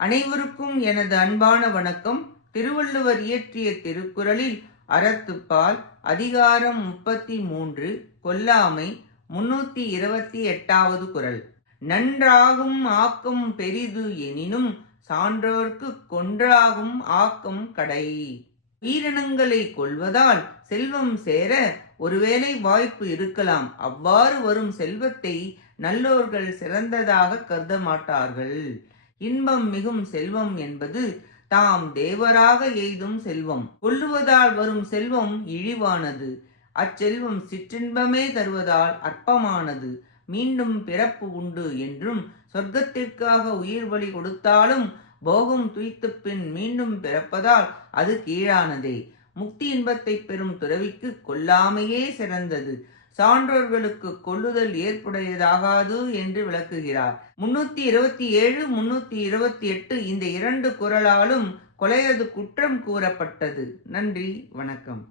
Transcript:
அனைவருக்கும் எனது அன்பான வணக்கம். திருவள்ளுவர் இயற்றிய திருக்குறளில் அறத்துப்பால் அதிகாரம் 33 கொல்லாமை 328வது குறள். நன்றாகும் ஆக்கம் பெரிது எனினும் சான்றோர்க்குக் கொன்றாகும் ஆக்கம் கடை. உயிரினங்களை கொல்வதால் செல்வம் சேர ஒருவேளை வாய்ப்பு இருக்கலாம். அவ்வாறு வரும் செல்வத்தை நல்லோர்கள் சிறந்ததாக கருத மாட்டார்கள். இன்பம் மிகும் செல்வம் என்பது தாம் தேவராக எய்தும் செல்வம். கொல்லுவதால் வரும் செல்வம் இழிவானது. அச்செல்வம் சிற்றின்பமே தருவதால் அற்பமானது. மீண்டும் பிறப்பு உண்டு என்றும் சொர்க்கத்திற்காக உயிர் பலி கொடுத்தாலும் போகம் துய்த்த பின் மீண்டும் பிறப்பதால் அது கீழானதே. முக்தி இன்பத்தை பெறும் துறவிக்கு கொல்லாமையே சிறந்தது. சான்றோர்களுக்கு கொல்லுதல் ஏற்புடையதாகாது என்று விளக்குகிறார். 327, 328 இந்த 2 குறளாலும் கொலையது குற்றம் கூறப்பட்டது. நன்றி, வணக்கம்.